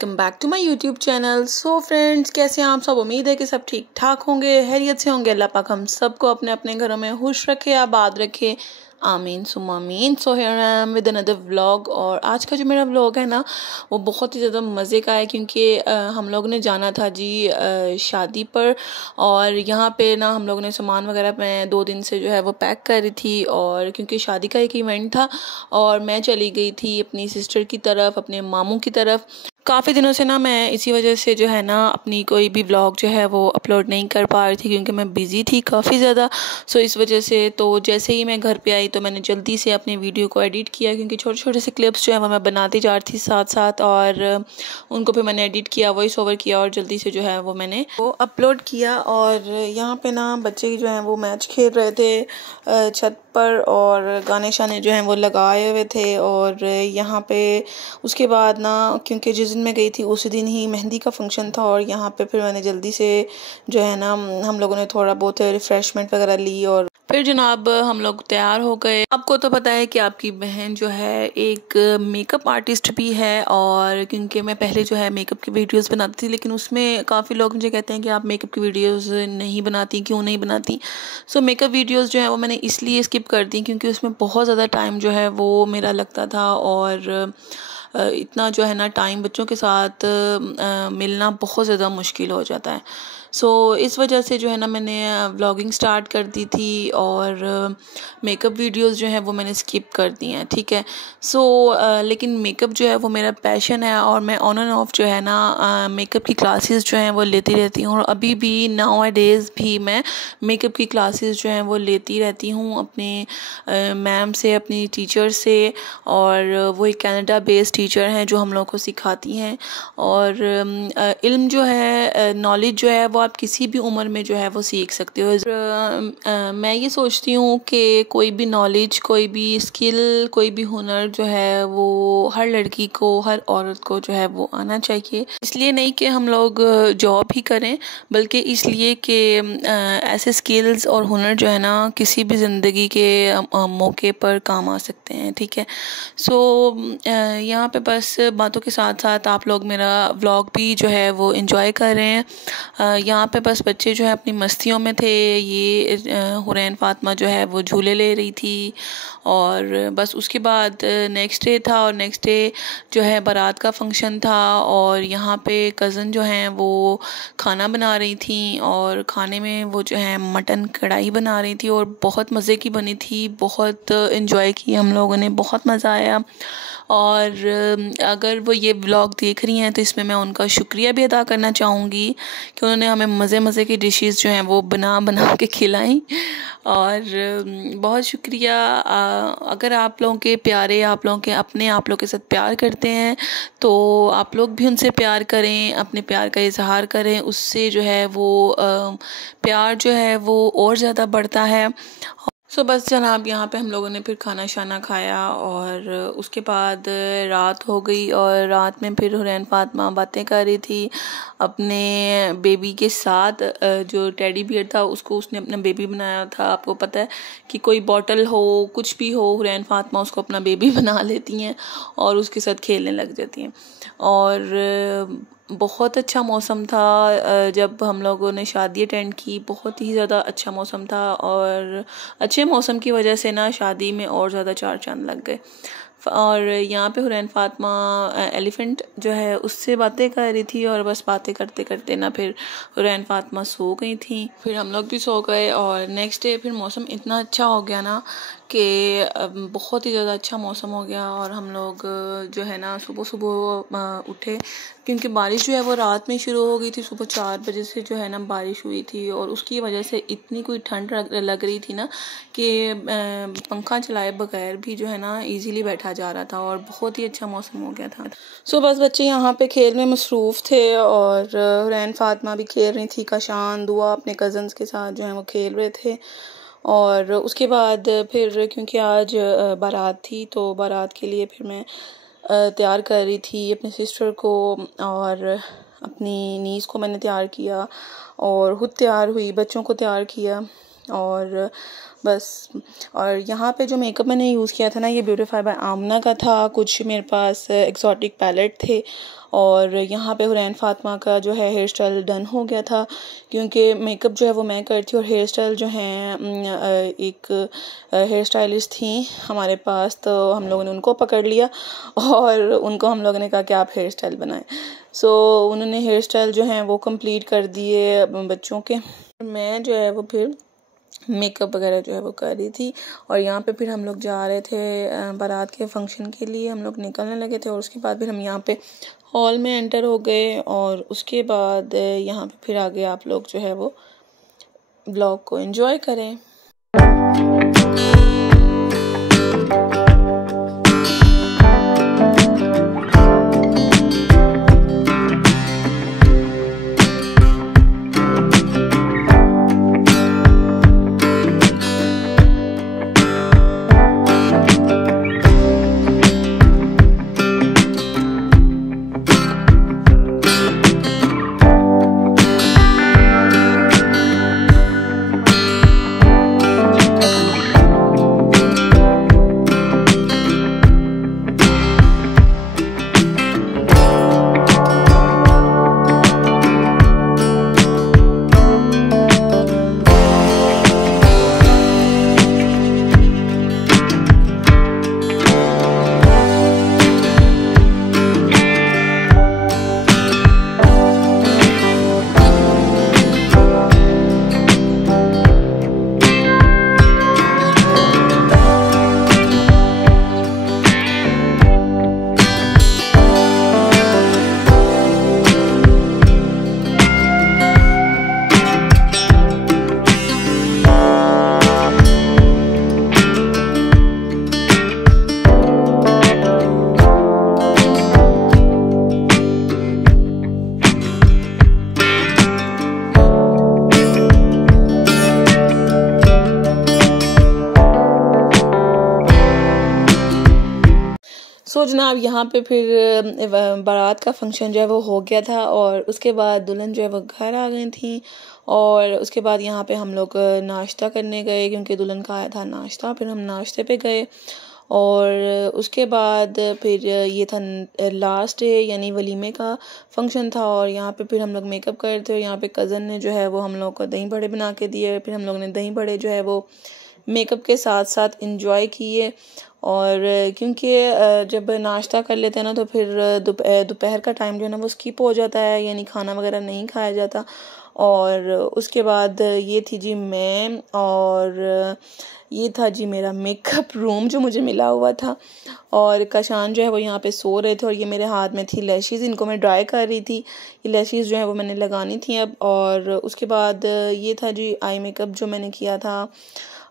Welcome back to my YouTube channel. So friends, कैसे हैं आप सब? उम्मीद है कि सब ठीक ठाक होंगे, खैरियत से होंगे। अल्लाह पाक हम सबको अपने अपने घरों में खुश रखे, आबाद रखे, आमीन सुम्मा आमीन। So here I am with another vlog. और आज का जो मेरा व्लॉग है ना, वो बहुत ही ज़्यादा मज़े का है क्योंकि हम लोग ने जाना था जी शादी पर। और यहाँ पे ना हम लोग ने सामान वगैरह मैं 2 दिन से जो है वो पैक कर रही थी। और क्योंकि शादी का एक इवेंट था और मैं चली गई थी अपनी सिस्टर की तरफ, अपने मामू की तरफ। काफ़ी दिनों से ना मैं इसी वजह से जो है ना अपनी कोई भी व्लॉग जो है वो अपलोड नहीं कर पा रही थी क्योंकि मैं बिज़ी थी काफ़ी ज़्यादा। सो इस वजह से तो जैसे ही मैं घर पे आई तो मैंने जल्दी से अपनी वीडियो को एडिट किया क्योंकि छोटे छोटे से क्लिप्स जो है वो मैं बनाती जा रही थी साथ साथ। और उनको फिर मैंने एडिट किया, वॉइस ओवर किया और जल्दी से जो है वो मैंने वो अपलोड किया। और यहाँ पे ना बच्चे जो हैं वो मैच खेल रहे थे छत पर और गाने शाने जो हैं वो लगाए हुए थे। और यहाँ पे उसके बाद ना क्योंकि जिस दिन मैं गई थी उसी दिन ही मेहंदी का फंक्शन था और यहाँ पे फिर मैंने जल्दी से जो है ना हम लोगों ने थोड़ा बहुत रिफ़्रेशमेंट वगैरह ली और फिर जनाब हम लोग तैयार हो गए। आपको तो पता है कि आपकी बहन जो है एक मेकअप आर्टिस्ट भी है। और क्योंकि मैं पहले जो है मेकअप की वीडियोस बनाती थी, लेकिन उसमें काफ़ी लोग मुझे कहते हैं कि आप मेकअप की वीडियोस नहीं बनाती, क्यों नहीं बनाती। सो मेकअप वीडियोस जो है वो मैंने इसलिए स्किप कर दी क्योंकि उसमें बहुत ज़्यादा टाइम जो है वो मेरा लगता था। और इतना जो है ना टाइम बच्चों के साथ मिलना बहुत ज़्यादा मुश्किल हो जाता है। सो इस वजह से जो है ना मैंने व्लॉगिंग स्टार्ट कर दी थी और मेकअप वीडियोस जो है वो मैंने स्किप कर दी हैं, ठीक है। सो लेकिन मेकअप जो है वो मेरा पैशन है और मैं ऑन एंड ऑफ जो है ना मेकअप की क्लासेस जो हैं वो लेती रहती हूँ। और अभी भी नाउ डेज़ भी मैं मेकअप की क्लासेस जो हैं वो लेती रहती हूँ अपने मैम से, अपनी टीचर से। और वो एक कनाडा बेस्ड टीचर हैं जो हम लोग को सिखाती हैं। और इल्म जो है, नॉलेज जो है वो आप किसी भी उम्र में जो है वो सीख सकते हो। मैं ये सोचती हूँ कि कोई भी नॉलेज, कोई भी स्किल, कोई भी हुनर जो है वो हर लड़की को, हर औरत को जो है वो आना चाहिए। इसलिए नहीं कि हम लोग जॉब ही करें, बल्कि इसलिए कि ऐसे स्किल्स और हुनर जो है ना किसी भी ज़िंदगी के मौके पर काम आ सकते हैं, ठीक है। सो यहाँ पे बस बातों के साथ साथ आप लोग मेरा व्लॉग भी जो है वो एंजॉय कर रहे हैं। यहाँ पे बस बच्चे जो है अपनी मस्तियों में थे। ये हुरैन फातिमा जो है वो झूले ले रही थी। और बस उसके बाद नेक्स्ट डे था और नेक्स्ट डे जो है बारात का फंक्शन था। और यहाँ पे कज़न जो हैं वो खाना बना रही थी और खाने में वो जो है मटन कढ़ाई बना रही थी और बहुत मज़े की बनी थी। बहुत एंजॉय की हम लोगों ने, बहुत मज़ा आया। और अगर वो ये व्लॉग देख रही हैं तो इसमें मैं उनका शुक्रिया भी अदा करना चाहूँगी कि उन्होंने हमें मज़े मज़े की डिशेस जो हैं वो बना बना के खिलाई। और बहुत शुक्रिया। अगर आप लोगों के प्यारे, आप लोगों के अपने, आप लोग के साथ प्यार करते हैं तो आप लोग भी उनसे प्यार करें, अपने प्यार का इजहार करें। उससे जो है वो प्यार जो है वो और ज़्यादा बढ़ता है। सो बस जनाब यहाँ पे हम लोगों ने फिर खाना शाना खाया और उसके बाद रात हो गई। और रात में फिर हुरैन फातिमा बातें कर रही थी अपने बेबी के साथ। जो टेडी बियर था उसको उसने अपना बेबी बनाया था। आपको पता है कि कोई बॉटल हो, कुछ भी हो, हुरैन फातिमा उसको अपना बेबी बना लेती हैं और उसके साथ खेलने लग जाती हैं। और बहुत अच्छा मौसम था जब हम लोगों ने शादी अटेंड की। बहुत ही ज़्यादा अच्छा मौसम था और अच्छे मौसम की वजह से ना शादी में और ज़्यादा चार चांद लग गए। और यहाँ पे हुरैन फातिमा एलिफेंट जो है उससे बातें कर रही थी और बस बातें करते करते ना फिर हुरैन फातिमा सो गई थी, फिर हम लोग भी सो गए। और नेक्स्ट डे फिर मौसम इतना अच्छा हो गया ना कि बहुत ही ज़्यादा अच्छा मौसम हो गया। और हम लोग जो है ना सुबह सुबह उठे क्योंकि बारिश जो है वो रात में शुरू हो गई थी। सुबह 4 बजे से जो है ना बारिश हुई थी और उसकी वजह से इतनी कोई ठंड लग रही थी ना कि पंखा चलाए बगैर भी जो है ना इजीली बैठा जा रहा था और बहुत ही अच्छा मौसम हो गया था। सो बस बच्चे यहाँ पे खेल में मसरूफ़ थे और हुरैन फातिमा भी खेल रही थी। काशान दुआ अपने कज़न्स के साथ जो है वो खेल रहे थे। और उसके बाद फिर क्योंकि आज बारात थी तो बारात के लिए फिर मैं तैयार कर रही थी अपनी सिस्टर को और अपनी नीस को मैंने तैयार किया और खुद तैयार हुई, बच्चों को तैयार किया। और बस। और यहाँ पे जो मेकअप मैंने यूज़ किया था ना, ये ब्यूटीफाई बाय आमना का था। कुछ मेरे पास एक्सोटिक पैलेट थे। और यहाँ पे हुरैन फातिमा का जो है हेयर स्टाइल डन हो गया था, क्योंकि मेकअप जो है वो मैं करती हूँ और हेयर स्टाइल जो है एक हेयर स्टाइलिस्ट थी हमारे पास, तो हम लोगों ने उनको पकड़ लिया और उनको हम लोगों ने कहा कि आप हेयर स्टाइल बनाएं। सो उन्होंने हेयर स्टाइल जो है वो कंप्लीट कर दिए बच्चों के। मैं जो है वो फिर मेकअप वगैरह जो है वो कर रही थी। और यहाँ पे फिर हम लोग जा रहे थे बारात के फंक्शन के लिए, हम लोग निकलने लगे थे। और उसके बाद फिर हम यहाँ पे हॉल में एंटर हो गए और उसके बाद यहाँ पे फिर आगे आप लोग जो है वो ब्लॉग को एंजॉय करें। सो जनाब यहाँ पे फिर बारात का फंक्शन जो है वो हो गया था और उसके बाद दुल्हन जो है वो घर आ गई थी। और उसके बाद यहाँ पे हम लोग नाश्ता करने गए, क्योंकि दुल्हन का आया था नाश्ता। फिर हम नाश्ते पे गए और उसके बाद फिर ये था लास्ट डे यानी वलीमे का फंक्शन था। और यहाँ पे फिर हम लोग मेकअप कर रहे थे और यहाँ पे कज़न ने जो है वो हम लोग को दही बड़े बना के दिए। फिर हम लोग ने दही बड़े जो है वो मेकअप के साथ साथ इंजॉय किए। और क्योंकि जब नाश्ता कर लेते हैं ना तो फिर दोपहर का टाइम जो है ना वो स्किप हो जाता है, यानी खाना वगैरह नहीं खाया जाता। और उसके बाद ये थी जी मैं, और ये था जी मेरा मेकअप रूम जो मुझे मिला हुआ था। और कशान जो है वो यहाँ पे सो रहे थे और ये मेरे हाथ में थी लैशेज़, इनको मैं ड्राई कर रही थी। ये लैशेज़ जो है वो मैंने लगानी थी अब। और उसके बाद ये था जी आई मेकअप जो मैंने किया था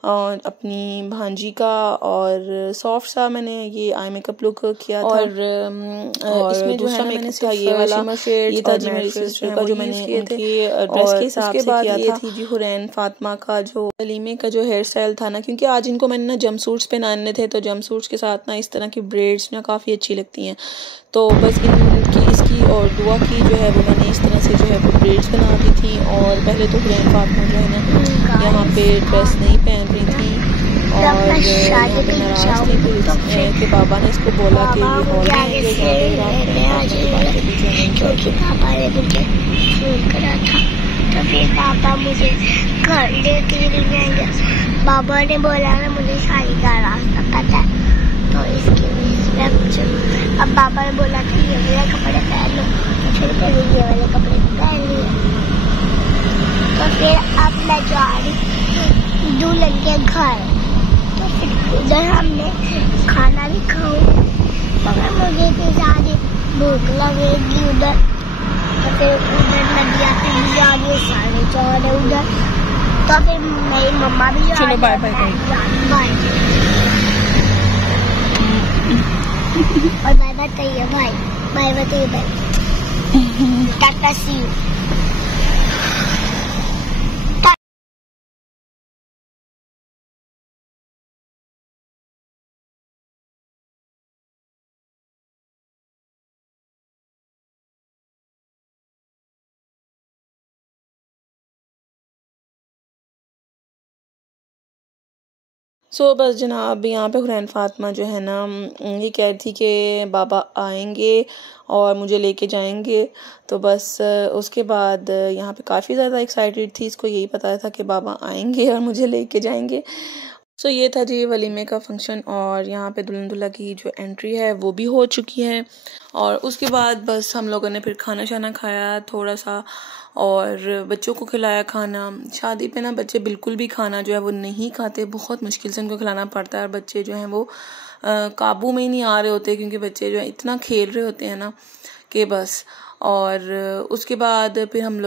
अपनी भांजी का, और सॉफ्ट सा मैंने ये आई मेकअप लुक किया था। और इसमें जो है मैंने था ये वाला, ये था जी मेरी सिस्टर का जो मैंने उनकी ड्रेस के हिसाब से किया था। ये थी जी हुरैन फातिमा का जो वलीमे का जो हेयर स्टाइल था ना, क्योंकि आज इनको मैंने ना जम सूट्स पहनाने थे, तो जम सूट्स के साथ ना इस तरह की ब्रेड्स ना काफ़ी अच्छी लगती हैं। तो बस इनकी इसकी और दुआ की जो है वो मैंने इस तरह से जो है वो ब्रेड्स बना दी थी। और पहले तो हुरैन फातिमा जो है ना यहाँ पे ड्रेस नहीं पहन रही थी और यहाँ पे नाराज थी। फिर के बाबा ने इसको बोला कि ये हॉल में क्योंकि पापा ने मुझे फोन करा था, तो फिर पापा मुझे घर लेके जाएंगे। बाबा ने बोला ना मुझे शादी का रास्ता पता है, तो इसकी वजह से अब पापा ने बोला कि ये वाले कपड़े पहन लो, तो फिर मैंने ये वाले कपड़े पहन लिए। तो फिर अब मैं जा रही दुल्हन के घर, तो फिर उधर हमने खाना भी खाऊं, मगर मुझे इतनी ज़्यादा भूख लगेगी उधर। तो फिर उधर नदिया पे भी आ गए, सारे जा रहे उधर। तो फिर मेरी मम्मा भी चलो बाय बाय बाय और बाय बताइए भाई, बाय बताइए भाई, टाटा सी यू। सो बस जनाब यहाँ पे हुरैन फातिमा जो है ना ये कह रही थी कि बाबा आएंगे और मुझे लेके जाएंगे। तो बस उसके बाद यहाँ पे काफ़ी ज़्यादा एक्साइटेड थी, इसको यही पता था कि बाबा आएंगे और मुझे लेके जाएंगे। सो ये था जी वलीमे का फंक्शन, और यहाँ पे दुल्हन दूल्हा की जो एंट्री है वो भी हो चुकी है। और उसके बाद बस हम लोगों ने फिर खाना शाना खाया थोड़ा सा, और बच्चों को खिलाया खाना। शादी पे ना बच्चे बिल्कुल भी खाना जो है वो नहीं खाते, बहुत मुश्किल से उनको खिलाना पड़ता है। और बच्चे जो हैं वो काबू में ही नहीं आ रहे होते, क्योंकि बच्चे जो है इतना खेल रहे होते हैं ना कि बस। और उसके बाद फिर हम लोग